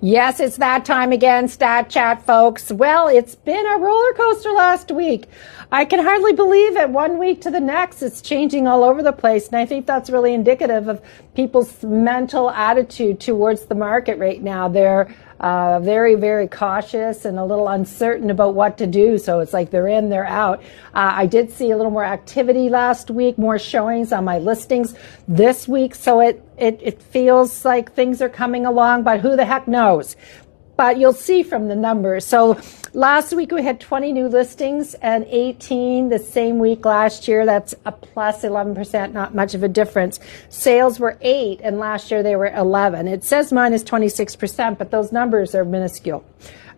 Yes, it's that time again, Stat Chat, folks. Well, it's been a roller coaster last week. I can hardly believe it. One week to the next, it's changing all over the place. And I think that's really indicative of people's mental attitude towards the market right now. They're very, very cautious and a little uncertain about what to do. So it's like they're in, they're out. I did see a little more activity last week, more showings on my listings this week. So it feels like things are coming along, but who the heck knows? But you'll see from the numbers. So last week we had 20 new listings and 18 the same week last year. That's a plus 11%, not much of a difference. Sales were 8 and last year they were 11. It says minus 26%, but those numbers are minuscule.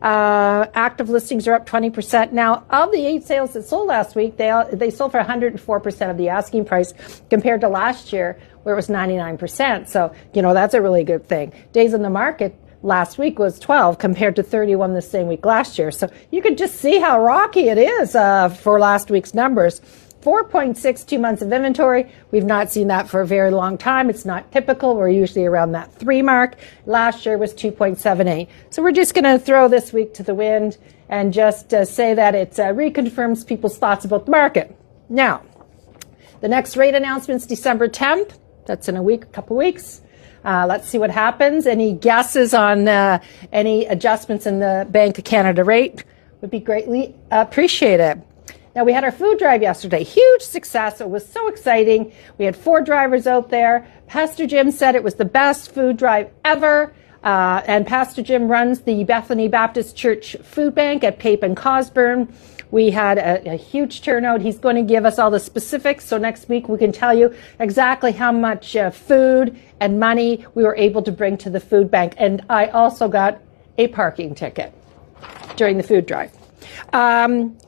Active listings are up 20%. Now, of the 8 sales that sold last week, they sold for 104% of the asking price compared to last year where it was 99%. So, that's a really good thing. Days on the market last week was 12 compared to 31 the same week last year. So you can just see how rocky it is for last week's numbers. 4.62 months of inventory. We've not seen that for a very long time. It's not typical. We're usually around that 3 mark. Last year was 2.78. So we're just going to throw this week to the wind and just say that it reconfirms people's thoughts about the market. Now, the next rate announcement is December 10th. That's in a couple weeks. Let's see what happens. Any guesses on any adjustments in the Bank of Canada rate would be greatly appreciated. Now, we had our food drive yesterday. Huge success. It was so exciting. We had 4 drivers out there. Pastor Jim said it was the best food drive ever. And Pastor Jim runs the Bethany Baptist Church Food Bank at Pape and Cosburn. We had a huge turnout. He's going to give us all the specifics. So next week we can tell you exactly how much food and money we were able to bring to the food bank. And I also got a parking ticket during the food drive.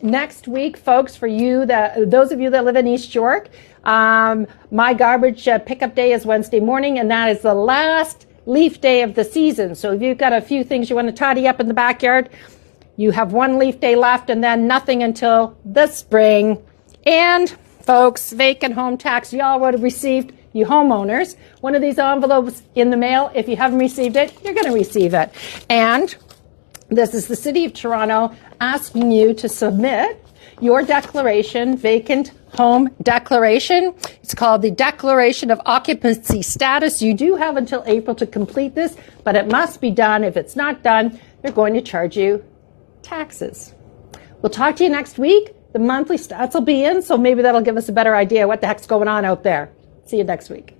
Next week, folks, for you, those of you that live in East York, my garbage pickup day is Wednesday morning, and that is the last leaf day of the season. So if you've got a few things you want to tidy up in the backyard, you have 1 leaf day left and then nothing until the spring. And folks, vacant home tax, y'all would have received, you homeowners, one of these envelopes in the mail. If you haven't received it, you're going to receive it. And this is the City of Toronto asking you to submit your declaration, vacant home declaration. It's called the Declaration of Occupancy Status. You do have until April to complete this, but it must be done. If it's not done, they're going to charge you taxes. We'll talk to you next week. The monthly stats will be in, so maybe that'll give us a better idea what the heck's going on out there. See you next week.